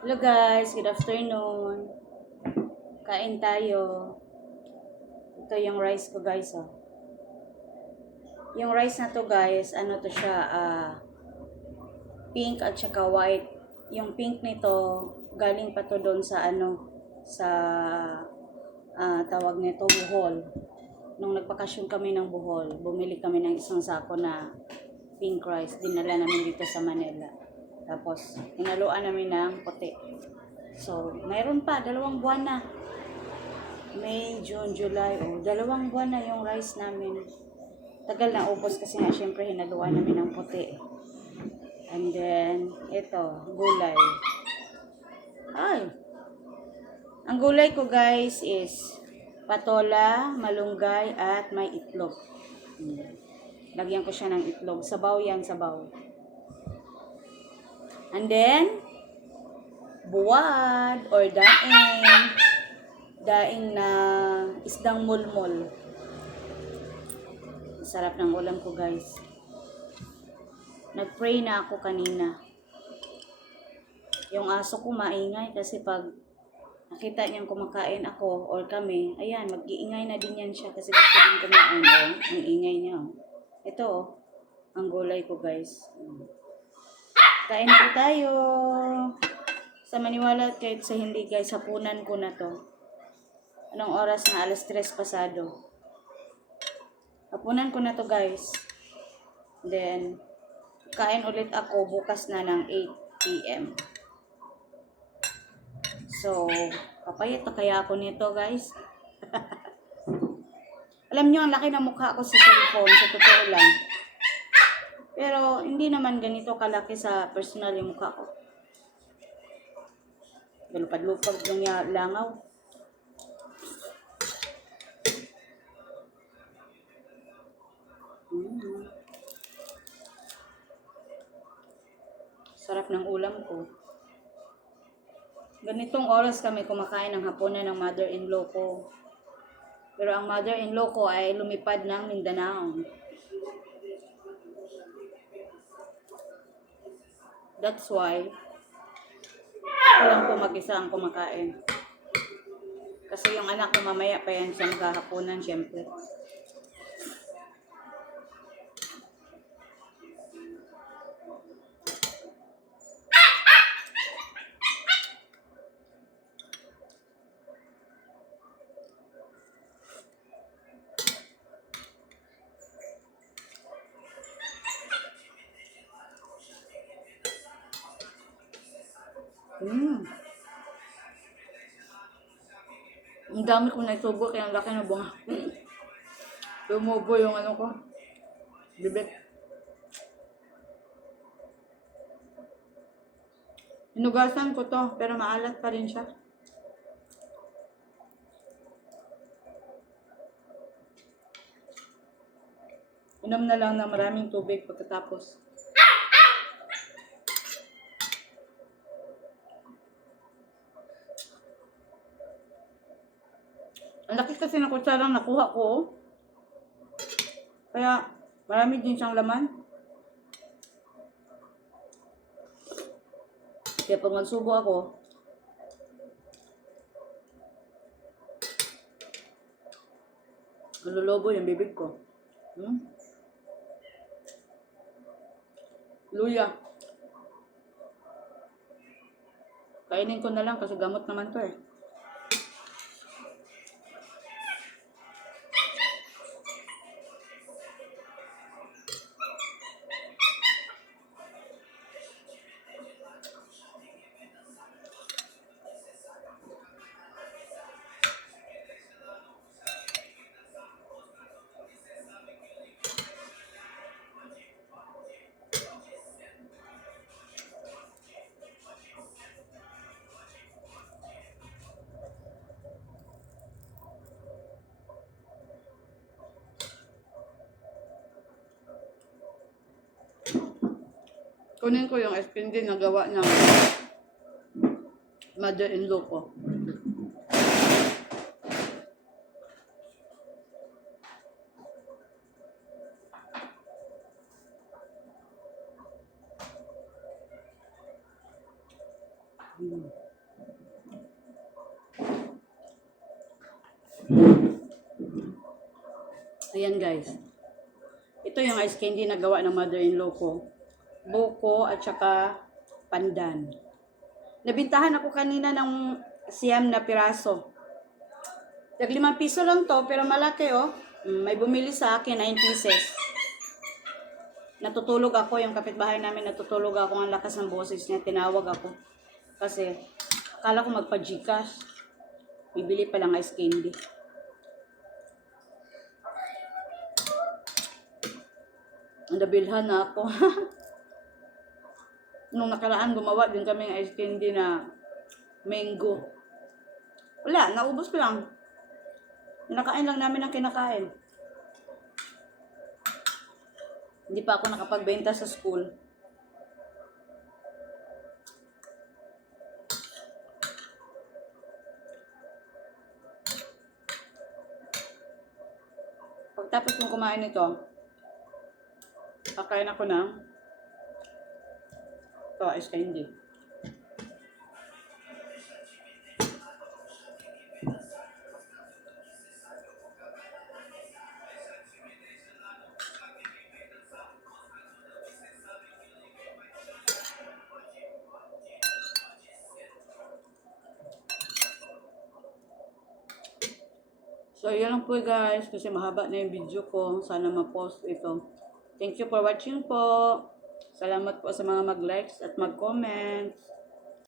Hello guys, good afternoon. Kain tayo. Ito yung rice ko guys, oh. Yung rice na to guys, ano to siya, pink at saka white. Yung pink nito, galing pa to doon sa sa tawag nito, Bohol. Nung nagpakasyon kami ng Bohol, bumili kami ng isang sako na pink rice. Dinala namin dito sa Manila. Tapos, hinaluan namin ng puti. So, mayroon pa, 2 buwan na. May, June, July, dalawang buwan na yung rice namin. Tagal na ubos kasi nga syempre hinaluan namin ng puti. And then, ito, gulay. Ay, ang gulay ko guys is patola, malunggay, at may itlog. Lagyan ko siya ng itlog. Sabaw yan, sabaw. And then, buwad or daing. Daing na isdang mulmol. Sarap ng ulam ko guys. Nag-pray na ako kanina. Yung aso ko maingay kasi pag nakita niyang kumakain ako or kami, ayan, mag-iingay na din yan siya kasi gusto din kumain. Oh, ang ingay niya. Oh. Ito, oh, ang gulay ko guys. Kain po tayo. Sa maniwala at kahit sa hindi guys, hapunan ko na to. Anong oras na? 3:00 pasado. Hapunan ko na to guys. Then, kain ulit ako bukas na ng 8 p.m. So, papayat na kaya ako nito guys. Alam nyo, ang laki ng mukha ko sa cellphone, sa totoo lang. Pero, hindi naman ganito kalaki sa personal yung mukha ko. Galupad-lupad yung langaw. Sarap ng ulam ko. Ganitong oras kami kumakain ng hapunan ng mother-in-law ko. Pero ang mother-in-law ko ay lumipad ng Mindanao. That's why, ako lang po mag-isa ang kumakain. Kasi yung anak ko mamaya pa yan siya maghahapunan, syempre. Ang dami kong naitubo, kaya ang laki na bunga. Tumubo yung ano ko. Bibit. Hinugasan ko to, pero maalat pa rin siya. Inom na lang ng maraming tubig pagkatapos. Ang laki kasi ng kutsarang nakuha ko. Kaya marami din siyang laman. Kaya pag magsubo ako, malulubo yung bibig ko. Luya. Kainin ko na lang kasi gamot naman to eh. Kunin ko yung espindi na gawa ng mother-in-law ko. Mm. Ayan guys. Ito yung ice candy na gawa ng mother-in-law ko. Buko at saka pandan. Nabintahan ako kanina ng siyam na piraso. Tag 5 piso lang to, pero malaki oh. May bumili sa akin, 9 pieces. Natutulog ako, yung kapitbahay namin natutulog ako, ang lakas ng boses niya, tinawag ako. Kasi, akala ko magpa-Gcash. Bibili pa lang ice candy. Nabilhan na ako. Nung nakaraan, gumawa din kami ng ice candy na mango. Wala, naubos pa lang. Nakain lang namin ang kinakain. Hindi pa ako nakapagbenta sa school. Pagtapos kong kumain ito, kakain ako ng ito, ice candy. So, yun lang po guys, kasi mahaba na yung video ko. Sana ma-post ito. Thank you for watching po. Salamat po sa mga mag-likes at mag-comments.